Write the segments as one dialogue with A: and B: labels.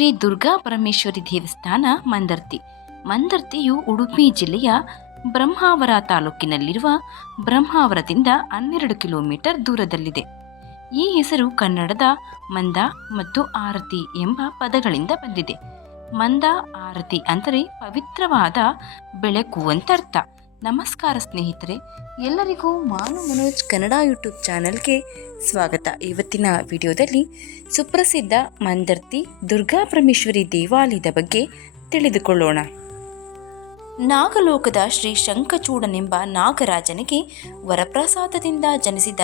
A: ಶ್ರೀ ದುರ್ಗಾ ಪರಮೇಶ್ವರಿ ದೇವಸ್ಥಾನ ಮಂದರ್ತಿ. ಮಂದರ್ತಿಯು ಉಡುಪಿ ಜಿಲ್ಲೆಯ ಬ್ರಹ್ಮಾವರ ತಾಲೂಕಿನಲ್ಲಿರುವ ಬ್ರಹ್ಮಾವರದಿಂದ ಹನ್ನೆರಡು ಕಿಲೋಮೀಟರ್ ದೂರದಲ್ಲಿದೆ. ಈ ಹೆಸರು ಕನ್ನಡದ ಮಂದ ಮತ್ತು ಆರತಿ ಎಂಬ ಪದಗಳಿಂದ ಬಂದಿದೆ. ಮಂದ, ಆರತಿ ಅಂದರೆ ಪವಿತ್ರವಾದ ಬೆಳಕು ಅಂತರ್ಥ. ನಮಸ್ಕಾರ ಸ್ನೇಹಿತರೆ, ಎಲ್ಲರಿಗೂ ಮಾನು ಮನೋಜ್ ಕನ್ನಡ ಯೂಟ್ಯೂಬ್ ಚಾನಲ್ಗೆ ಸ್ವಾಗತ. ಇವತ್ತಿನ ವಿಡಿಯೋದಲ್ಲಿ ಸುಪ್ರಸಿದ್ಧ ಮಂದರ್ತಿ ದುರ್ಗಾ ಪರಮೇಶ್ವರಿ ದೇವಾಲಯದ ಬಗ್ಗೆ ತಿಳಿದುಕೊಳ್ಳೋಣ. ನಾಗಲೋಕದ ಶ್ರೀ ಶಂಖಚೂಡನೆಂಬ ನಾಗರಾಜನಿಗೆ ವರಪ್ರಸಾದದಿಂದ ಜನಿಸಿದ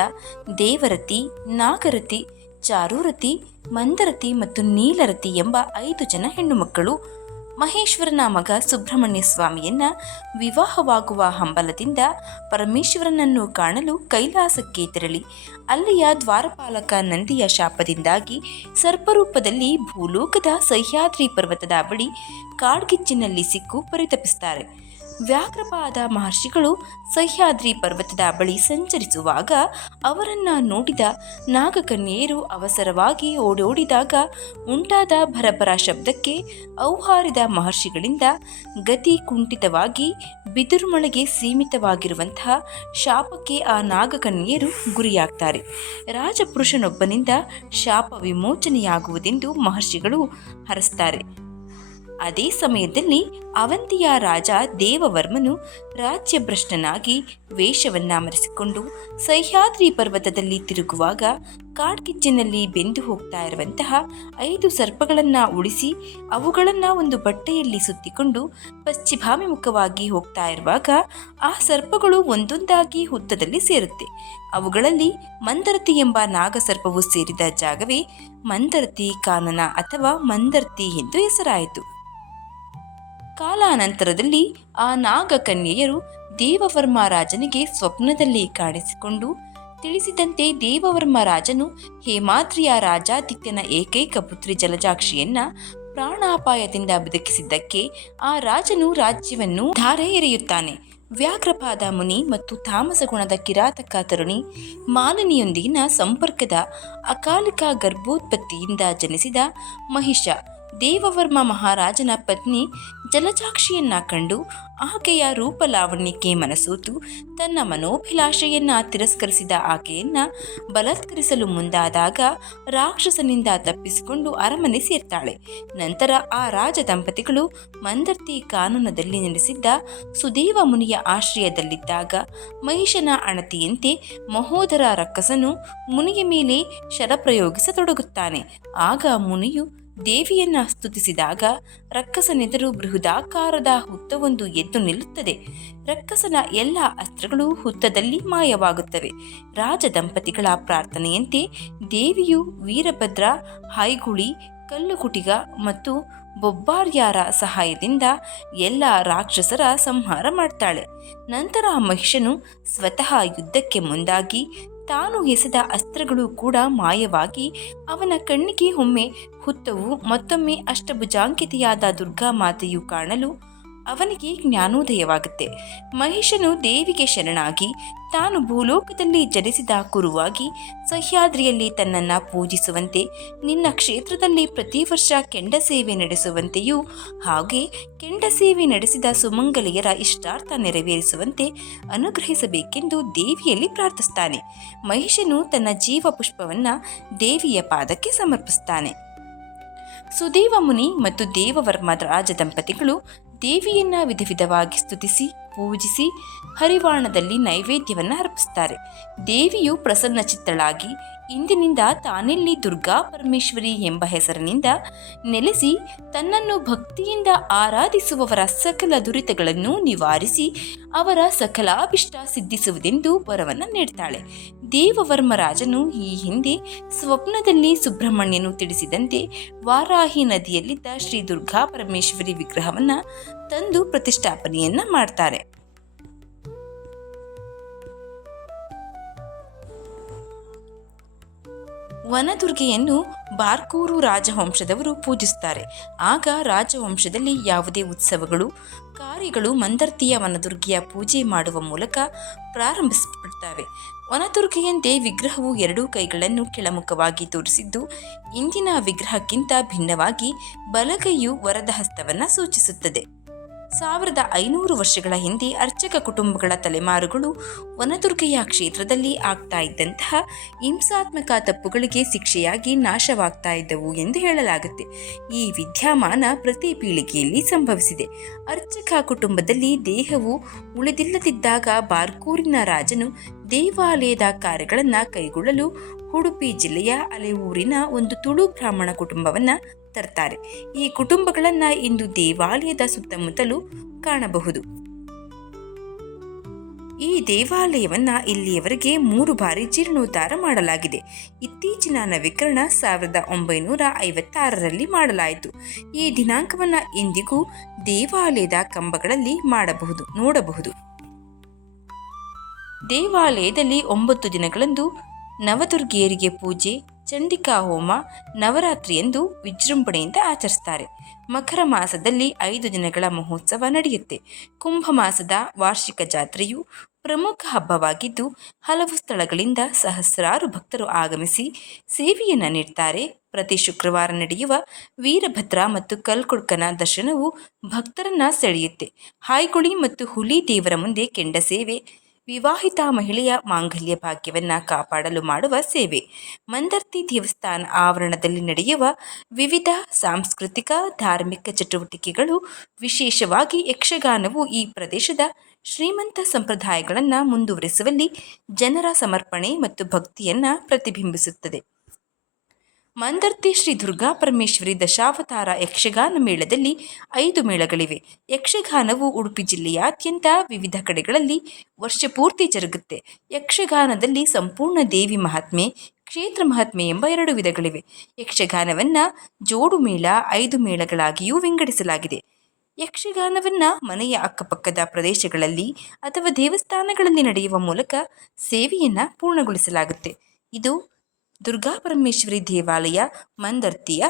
A: ದೇವರತಿ, ನಾಗರತಿ, ಚಾರುರತಿ, ಮಂದರತಿ ಮತ್ತು ನೀಲರತಿ ಎಂಬ ಐದು ಜನ ಹೆಣ್ಣುಮಕ್ಕಳು ಮಹೇಶ್ವರನ ಮಗ ಸುಬ್ರಹ್ಮಣ್ಯ ಸ್ವಾಮಿಯನ್ನ ವಿವಾಹವಾಗುವ ಹಂಬಲದಿಂದ ಪರಮೇಶ್ವರನನ್ನು ಕಾಣಲು ಕೈಲಾಸಕ್ಕೆ ತೆರಳಿ. ಅಲ್ಲಿಯ ದ್ವಾರಪಾಲಕ ನಂದಿಯ ಶಾಪದಿಂದಾಗಿ ಸರ್ಪರೂಪದಲ್ಲಿ ಭೂಲೋಕದ ಸಹ್ಯಾದ್ರಿ ಪರ್ವತದ ಬಳಿ ಕಾಡ್ಗಿಚ್ಚಿನಲ್ಲಿ ಸಿಕ್ಕು ಪರಿತಪಿಸುತ್ತಾರೆ ವ್ಯಾಘ್ರಪಾದ ಮಹರ್ಷಿಗಳು ಸಹ್ಯಾದ್ರಿ ಪರ್ವತದ ಬಳಿ ಸಂಚರಿಸುವಾಗ ಅವರನ್ನ ನೋಡಿದ ನಾಗಕನ್ಯೆಯರು ಅವಸರವಾಗಿ ಓಡೋಡಿದಾಗ ಉಂಟಾದ ಭರಭರ ಶಬ್ದಕ್ಕೆ ಔಹಾರಿದ ಮಹರ್ಷಿಗಳಿಂದ ಗತಿ ಕುಂಠಿತವಾಗಿ ಬಿದಿರುಮಳೆಗೆ ಸೀಮಿತವಾಗಿರುವಂತಹ ಶಾಪಕ್ಕೆ ಆ ನಾಗಕನ್ಯೆಯರು ಗುರಿಯಾಗ್ತಾರೆ. ರಾಜಪುರುಷನೊಬ್ಬನಿಂದ ಶಾಪ ವಿಮೋಚನೆಯಾಗುವುದೆಂದು ಮಹರ್ಷಿಗಳು ಹರಸ್ತಾರೆ. ಅದೇ ಸಮಯದಲ್ಲಿ ಅವಂತಿಯ ರಾಜ ದೇವವರ್ಮನು ರಾಜ್ಯಭ್ರಷ್ಟನಾಗಿ ವೇಷವನ್ನ ಮರೆಸಿಕೊಂಡು ಸಹ್ಯಾದ್ರಿ ಪರ್ವತದಲ್ಲಿ ತಿರುಗುವಾಗ ಕಾಡ್ಗಿಚ್ಚಿನಲ್ಲಿ ಬೆಂದು ಹೋಗ್ತಾ ಇರುವಂತಹ ಐದು ಸರ್ಪಗಳನ್ನ ಉಳಿಸಿ ಅವುಗಳನ್ನ ಒಂದು ಬಟ್ಟೆಯಲ್ಲಿ ಸುತ್ತಿಕೊಂಡು ಪಶ್ಚಿಮಾಭಿಮುಖವಾಗಿ ಹೋಗ್ತಾ ಇರುವಾಗ ಆ ಸರ್ಪಗಳು ಒಂದೊಂದಾಗಿ ಹುತ್ತದಲ್ಲಿ ಸೇರುತ್ತೆ. ಅವುಗಳಲ್ಲಿ ಮಂದರತಿ ಎಂಬ ನಾಗಸರ್ಪವು ಸೇರಿದ ಜಾಗವೇ ಮಂದರತಿ ಕಾನನ ಅಥವಾ ಮಂದರ್ತಿ ಎಂದು ಹೆಸರಾಯಿತು. ಕಾಲಾನಂತರದಲ್ಲಿ ಆ ನಾಗಕನ್ಯೆಯರು ದೇವವರ್ಮ ರಾಜನಿಗೆ ಸ್ವಪ್ನದಲ್ಲಿ ಕಾಣಿಸಿಕೊಂಡು ತಿಳಿಸಿದಂತೆ ದೇವವರ್ಮ ರಾಜನು ಹೇಮಾದ್ರಿಯ ರಾಜಾದಿತ್ಯನ ಏಕೈಕ ಪುತ್ರಿ ಜಲಜಾಕ್ಷಿಯನ್ನ ಪ್ರಾಣಾಪಾಯದಿಂದ ಬದುಕಿಸಿದ್ದಕ್ಕೆ ಆ ರಾಜನು ರಾಜ್ಯವನ್ನು ಧಾರೆ ಎರೆಯುತ್ತಾನೆ. ವ್ಯಾಘ್ರಪಾದ ಮುನಿ ಮತ್ತು ತಾಮಸ ಗುಣದ ಕಿರಾತಕ ತರುಣಿ ಮಾಲಿನಿಯೊಂದಿಗಿನ ಸಂಪರ್ಕದ ಅಕಾಲಿಕ ಗರ್ಭೋತ್ಪತ್ತಿಯಿಂದ ಜನಿಸಿದ ಮಹಿಷ. ದೇವವರ್ಮ ಮಹಾರಾಜನ ಪತ್ನಿ ಜಲಜಾಕ್ಷಿಯನ್ನ ಕಂಡು ಆಕೆಯ ರೂಪಲಾವಣ್ಯಕ್ಕೆ ಮನಸೋತು ತನ್ನ ಮನೋಭಿಲಾಷೆಯನ್ನ ತಿರಸ್ಕರಿಸಿದ ಆಕೆಯನ್ನ ಬಲತ್ಕರಿಸಲು ಮುಂದಾದಾಗ ರಾಕ್ಷಸನಿಂದ ತಪ್ಪಿಸಿಕೊಂಡು ಅರಮನೆ ಸೇರ್ತಾಳೆ. ನಂತರ ಆ ರಾಜ ದಂಪತಿಗಳು ಮಂದರ್ತಿ ಕಾನೂನದಲ್ಲಿ ನೆಲೆಸಿದ್ದ ಸುದೇವ ಮುನಿಯ ಆಶ್ರಯದಲ್ಲಿದ್ದಾಗ ಮಹಿಷನ ಅಣತಿಯಂತೆ ಮಹೋದರ ರಕ್ಕಸನು ಮುನಿಯ ಮೇಲೆ ಶರಪ್ರಯೋಗಿಸತೊಡಗುತ್ತಾನೆ. ಆಗ ಮುನಿಯು ದೇವಿಯನ್ನ ಸ್ತುತಿಸಿದಾಗ ರಕ್ಕಸನೆದುರು ಬೃಹದಾಕಾರದ ಹುತ್ತವೊಂದು ಎದ್ದು ನಿಲ್ಲುತ್ತದೆ. ರಕ್ಕಸನ ಎಲ್ಲ ಅಸ್ತ್ರಗಳು ಹುತ್ತದಲ್ಲಿ ಮಾಯವಾಗುತ್ತವೆ. ರಾಜ ದಂಪತಿಗಳ ಪ್ರಾರ್ಥನೆಯಂತೆ ದೇವಿಯು ವೀರಭದ್ರ, ಹೈಗುಳಿ, ಕಲ್ಲುಕುಟಿಗ ಮತ್ತು ಬೊಬ್ಬಾರ್ಯಾರ ಸಹಾಯದಿಂದ ಎಲ್ಲ ರಾಕ್ಷಸರ ಸಂಹಾರ ಮಾಡ್ತಾಳೆ. ನಂತರ ಮಹಿಷನು ಸ್ವತಃ ಯುದ್ಧಕ್ಕೆ ಮುಂದಾಗಿ ತಾನು ಎಸೆದ ಅಸ್ತ್ರಗಳು ಕೂಡ ಮಾಯವಾಗಿ ಅವನ ಕಣ್ಣಿಗೆ ಒಮ್ಮೆ ಹುತ್ತವು ಮತ್ತೊಮ್ಮೆ ಅಷ್ಟಭುಜಾಂಕಿತೆಯಾದ ದುರ್ಗಾ ಮಾತೆಯು ಕಾಣಲು ಅವನಿಗೆ ಜ್ಞಾನೋದಯವಾಗುತ್ತೆ. ಮಹಿಷನು ದೇವಿಗೆ ಶರಣಾಗಿ ತಾನು ಭೂಲೋಕದಲ್ಲಿ ಜನಿಸಿದ ಕುರುವಾಗಿ ಸಹ್ಯಾದ್ರಿಯಲ್ಲಿ ತನ್ನನ್ನು ಪೂಜಿಸುವಂತೆ, ನಿನ್ನ ಕ್ಷೇತ್ರದಲ್ಲಿ ಪ್ರತಿ ವರ್ಷ ಕೆಂಡ ಸೇವೆ ನಡೆಸುವಂತೆಯೂ ಹಾಗೆ ಕೆಂಡ ಸೇವೆ ನಡೆಸಿದ ಸುಮಂಗಲಿಯರ ಇಷ್ಟಾರ್ಥ ನೆರವೇರಿಸುವಂತೆ ಅನುಗ್ರಹಿಸಬೇಕೆಂದು ದೇವಿಯಲ್ಲಿ ಪ್ರಾರ್ಥಿಸ್ತಾನೆ. ಮಹಿಷನು ತನ್ನ ಜೀವ ಪುಷ್ಪವನ್ನು ದೇವಿಯ ಪಾದಕ್ಕೆ ಸಮರ್ಪಿಸ್ತಾನೆ. ಸುದೇವ ಮುನಿ ಮತ್ತು ದೇವವರ್ಮ ರಾಜ ದಂಪತಿಗಳು ದೇವಿಯನ್ನ ವಿಧ ವಿಧವಾಗಿ ಸ್ತುತಿಸಿ, ಪೂಜಿಸಿ ಹರಿವಾಣದಲ್ಲಿ ನೈವೇದ್ಯವನ್ನು ಅರ್ಪಿಸುತ್ತಾರೆ ದೇವಿಯು ಪ್ರಸನ್ನ ಚಿತ್ತಳಾಗಿ ಇಂದಿನಿಂದ ತಾನೆಲ್ಲಿ ದುರ್ಗಾ ಪರಮೇಶ್ವರಿ ಎಂಬ ಹೆಸರಿನಿಂದ ನೆಲೆಸಿ ತನ್ನನ್ನು ಭಕ್ತಿಯಿಂದ ಆರಾಧಿಸುವವರ ಸಕಲ ದುರಿತಗಳನ್ನು ನಿವಾರಿಸಿ ಅವರ ಸಕಲಾಭಿಷ್ಟ ಸಿದ್ಧಿಸುವುದೆಂದು ವರವನ್ನು ನೀಡ್ತಾಳೆ. ದೇವವರ್ಮ ರಾಜನು ಈ ಹಿಂದೆ ಸ್ವಪ್ನದಲ್ಲಿ ಸುಬ್ರಹ್ಮಣ್ಯನು ತಿಳಿಸಿದಂತೆ ವಾರಾಹಿ ನದಿಯಲ್ಲಿದ್ದ ಶ್ರೀ ದುರ್ಗಾ ಪರಮೇಶ್ವರಿ ವಿಗ್ರಹವನ್ನು ತಂದು ಪ್ರತಿಷ್ಠಾಪನೆಯನ್ನ ಮಾಡ್ತಾರೆ. ವನದುರ್ಗೆಯನ್ನು ಬಾರ್ಕೂರು ರಾಜವಂಶದವರು ಪೂಜಿಸುತ್ತಾರೆ. ಆಗ ರಾಜವಂಶದಲ್ಲಿ ಯಾವುದೇ ಉತ್ಸವಗಳು, ಕಾರ್ಯಗಳು ಮಂದರ್ತಿಯ ವನದುರ್ಗೆಯ ಪೂಜೆ ಮಾಡುವ ಮೂಲಕ ಪ್ರಾರಂಭಿಸಲ್ಪಡ್ತವೆ ವನದುರ್ಗೆಯಂತೆ ವಿಗ್ರಹವು ಎರಡೂ ಕೈಗಳನ್ನು ಕೆಳಮುಖವಾಗಿ ತೋರಿಸಿದ್ದು, ಇಂದಿನ ವಿಗ್ರಹಕ್ಕಿಂತ ಭಿನ್ನವಾಗಿ ಬಲಗೈಯು ವರದ ಹಸ್ತವನ್ನು ಸೂಚಿಸುತ್ತದೆ. ಸಾವಿರದ ಐನೂರು ವರ್ಷಗಳ ಹಿಂದೆ ಅರ್ಚಕ ಕುಟುಂಬಗಳ ತಲೆಮಾರುಗಳು ವನದುರ್ಗೆಯ ಕ್ಷೇತ್ರದಲ್ಲಿ ಆಗ್ತಾ ಇದ್ದಂತಹ ಹಿಂಸಾತ್ಮಕ ತಪ್ಪುಗಳಿಗೆ ಶಿಕ್ಷೆಯಾಗಿ ನಾಶವಾಗ್ತಾ ಇದ್ದವು ಎಂದು ಹೇಳಲಾಗುತ್ತೆ. ಈ ವಿದ್ಯಮಾನ ಪ್ರತಿ ಪೀಳಿಗೆಯಲ್ಲಿ ಸಂಭವಿಸಿದೆ. ಅರ್ಚಕ ಕುಟುಂಬದಲ್ಲಿ ದೇಹವು ಉಳಿದಿಲ್ಲದಿದ್ದಾಗ ಬಾರ್ಕೂರಿನ ರಾಜನು ದೇವಾಲಯದ ಕಾರ್ಯಗಳನ್ನು ಕೈಗೊಳ್ಳಲು ಉಡುಪಿ ಜಿಲ್ಲೆಯ ಅಲೆಯೂರಿನ ಒಂದು ತುಳು ಬ್ರಾಹ್ಮಣ ಕುಟುಂಬವನ್ನ ತರ್ತಾರೆ. ಈ ಕುಟುಂಬಗಳನ್ನ ಇಂದು ದೇವಾಲಯದ ಸುತ್ತಮುತ್ತಲು ಕಾಣಬಹುದು. ಈ ದೇವಾಲಯವನ್ನ ಇಲ್ಲಿಯವರೆಗೆ ಮೂರು ಬಾರಿ ಜೀರ್ಣೋದ್ಧಾರ ಮಾಡಲಾಗಿದೆ. ಇತ್ತೀಚಿನ ನವೀಕರಣ ಸಾವಿರದ ಒಂಬೈನೂರ ಐವತ್ತಾರರಲ್ಲಿ ಮಾಡಲಾಯಿತು. ಈ ದಿನಾಂಕವನ್ನ ಇಂದಿಗೂ ದೇವಾಲಯದ ಕಂಬಗಳಲ್ಲಿ ಮಾಡಬಹುದು, ನೋಡಬಹುದು. ದೇವಾಲಯದಲ್ಲಿ ಒಂಬತ್ತು ದಿನಗಳಂದು ನವದುರ್ಗಿಯರಿಗೆ ಪೂಜೆ ಚಂಡಿಕಾ ಹೋಮ ನವರಾತ್ರಿ ಎಂದು ವಿಜೃಂಭಣೆಯಿಂದ ಆಚರಿಸ್ತಾರೆ ಮಕರ ಮಾಸದಲ್ಲಿ ಐದು ದಿನಗಳ ಮಹೋತ್ಸವ ನಡೆಯುತ್ತೆ. ಕುಂಭ ಮಾಸದ ವಾರ್ಷಿಕ ಜಾತ್ರೆಯು ಪ್ರಮುಖ ಹಬ್ಬವಾಗಿದ್ದು, ಹಲವು ಸ್ಥಳಗಳಿಂದ ಸಹಸ್ರಾರು ಭಕ್ತರು ಆಗಮಿಸಿ ಸೇವೆಯನ್ನು ನೀಡ್ತಾರೆ. ಪ್ರತಿ ಶುಕ್ರವಾರ ನಡೆಯುವ ವೀರಭದ್ರ ಮತ್ತು ಕಲ್ಕುಡ್ಕನ ದರ್ಶನವು ಭಕ್ತರನ್ನ ಸೆಳೆಯುತ್ತೆ. ಹಾಯ್ಗುಳಿ ಮತ್ತು ಹುಲಿ ದೇವರ ಮುಂದೆ ಕೆಂಡ ಸೇವೆ ವಿವಾಹಿತ ಮಹಿಳೆಯ ಮಾಂಗಲ್ಯ ಭಾಗ್ಯವನ್ನ ಕಾಪಾಡಲು ಮಾಡುವ ಸೇವೆ. ಮಂದರ್ತಿ ದೇವಸ್ಥಾನ ಆವರಣದಲ್ಲಿ ನಡೆಯುವ ವಿವಿಧ ಸಾಂಸ್ಕೃತಿಕ, ಧಾರ್ಮಿಕ ಚಟುವಟಿಕೆಗಳು, ವಿಶೇಷವಾಗಿ ಯಕ್ಷಗಾನವು ಈ ಪ್ರದೇಶದ ಶ್ರೀಮಂತ ಸಂಪ್ರದಾಯಗಳನ್ನು ಮುಂದುವರಿಸುವಲ್ಲಿ ಜನರ ಸಮರ್ಪಣೆ ಮತ್ತು ಭಕ್ತಿಯನ್ನು ಪ್ರತಿಬಿಂಬಿಸುತ್ತದೆ. ಮಂದರ್ತಿ ಶ್ರೀ ದುರ್ಗಾ ಪರಮೇಶ್ವರಿ ದಶಾವತಾರ ಯಕ್ಷಗಾನ ಮೇಳದಲ್ಲಿ ಐದು ಮೇಳಗಳಿವೆ. ಯಕ್ಷಗಾನವು ಉಡುಪಿ ಜಿಲ್ಲೆಯಾದ್ಯಂತ ವಿವಿಧ ಕಡೆಗಳಲ್ಲಿ ವರ್ಷಪೂರ್ತಿ ಜರುಗುತ್ತೆ. ಯಕ್ಷಗಾನದಲ್ಲಿ ಸಂಪೂರ್ಣ ದೇವಿ ಮಹಾತ್ಮೆ, ಕ್ಷೇತ್ರ ಮಹಾತ್ಮೆ ಎಂಬ ಎರಡು ವಿಧಗಳಿವೆ. ಯಕ್ಷಗಾನವನ್ನು ಜೋಡು ಮೇಳ, ಐದು ಮೇಳಗಳಾಗಿಯೂ ವಿಂಗಡಿಸಲಾಗಿದೆ. ಯಕ್ಷಗಾನವನ್ನು ಮನೆಯ ಅಕ್ಕಪಕ್ಕದ ಪ್ರದೇಶಗಳಲ್ಲಿ ಅಥವಾ ದೇವಸ್ಥಾನಗಳಲ್ಲಿ ನಡೆಯುವ ಮೂಲಕ ಸೇವೆಯನ್ನು ಪೂರ್ಣಗೊಳಿಸಲಾಗುತ್ತೆ. ಇದು ದುರ್ಗಾ ಪರಮೇಶ್ವರಿ ದೇವಾಲಯ ಮಂದರ್ತಿಯ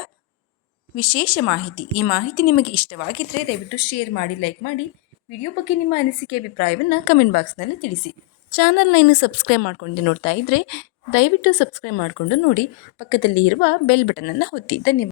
A: ವಿಶೇಷ ಮಾಹಿತಿ. ಈ ಮಾಹಿತಿ ನಿಮಗೆ ಇಷ್ಟವಾಗಿದ್ದರೆ ದಯವಿಟ್ಟು ಶೇರ್ ಮಾಡಿ ಲೈಕ್ ಮಾಡಿ. ವಿಡಿಯೋ ಬಗ್ಗೆ ನಿಮ್ಮ ಅನಿಸಿಕೆ, ಅಭಿಪ್ರಾಯವನ್ನು ಕಮೆಂಟ್ ಬಾಕ್ಸ್ನಲ್ಲಿ ತಿಳಿಸಿ. ಚಾನಲ್ನ ಇನ್ನು ಸಬ್ಸ್ಕ್ರೈಬ್ ಮಾಡ್ಕೊಂಡು ನೋಡ್ತಾ ಇದ್ದರೆ ದಯವಿಟ್ಟು ಸಬ್ಸ್ಕ್ರೈಬ್ ಮಾಡಿಕೊಂಡು ನೋಡಿ. ಪಕ್ಕದಲ್ಲಿ ಇರುವ ಬೆಲ್ ಬಟನನ್ನು ಒತ್ತಿ ಧನ್ಯವಾದ.